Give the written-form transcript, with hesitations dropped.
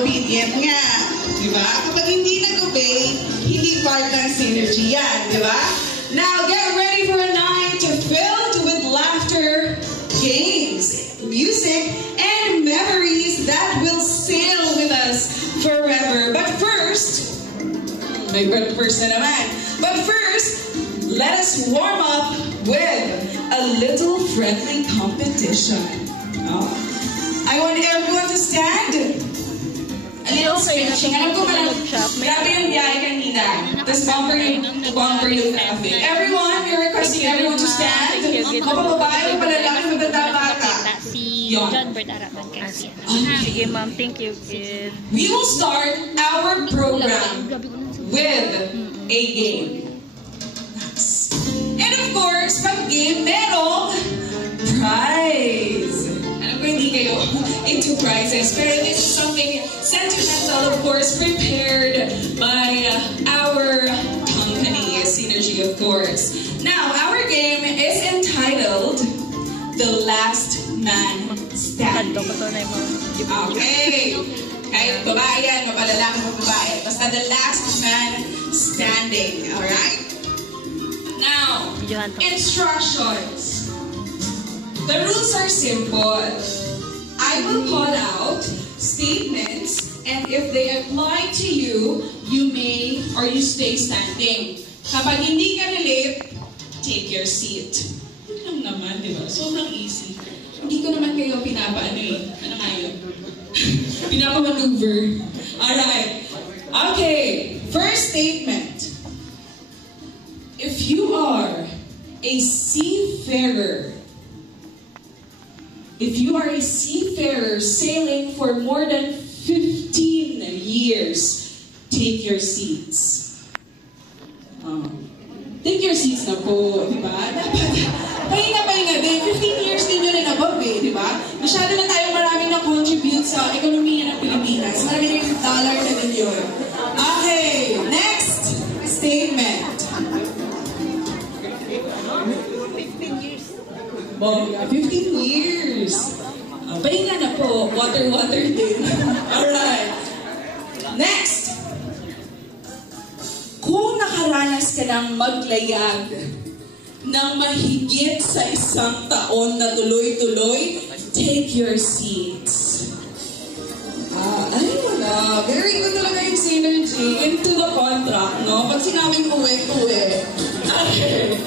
obedient nga. Diba? Kapag hindi nag-obey, hindi part ng synergy yan. Diba? Now, get ready for a night filled with laughter, games, music, and memories that will sail with us forever. But first, may first na naman. But first, let us warm up with a little friendly competition. Oh. I want everyone to stand. A little stretching. Alam ko malang, grabe yung biyahe kanina. Tapos bumper yung traffic. Everyone, you're requesting everyone to stand. Mapababae, mapalalaki, mabata-bata. John Bert Araban kasi. Sige ma'am, thank you kid. We will start our program with a game. And of course, pag game, merong prize. Alam ko hindi kayo into prizes, pero this is something sentimental, of course, prepared by our company, Synergy, of course. Now, our game is entitled The Last Man Standing. Okay. Kahit babae yan, mapalalaki mo babae. Basta the last man standing. Alright? Now, instructions. The rules are simple. I will call out statements, and if they apply to you, you may or you stay standing. Kapag hindi ka relate, take your seat. Yun lang naman, di ba? Sobrang easy. Hindi ko naman kayo pinapaano eh. Ano nga yun? Pinapamaneuver. Alright. Okay. First statement. If you are a seafarer, sailing for more than 15 years, take your seats. Take your seats na po, di ba? Dapat, pahinga din. 15 years din yun and above eh, di ba? Masyado na tayo maraming na-contribute sa ekonomiya ng Pilipinas. Maraming yung dollar na din yun. Okay, next statement. 15 years. Bongga, 15 years. Pahinga na po. Water din. Alright. Next. Kung nakaranas ka ng maglayag ng mahigit sa 1 taon na tuloy-tuloy, take your seats. Ayun na. Very good talaga yung synergy. Into the contract, no? Pag sinabing uwi. Okay.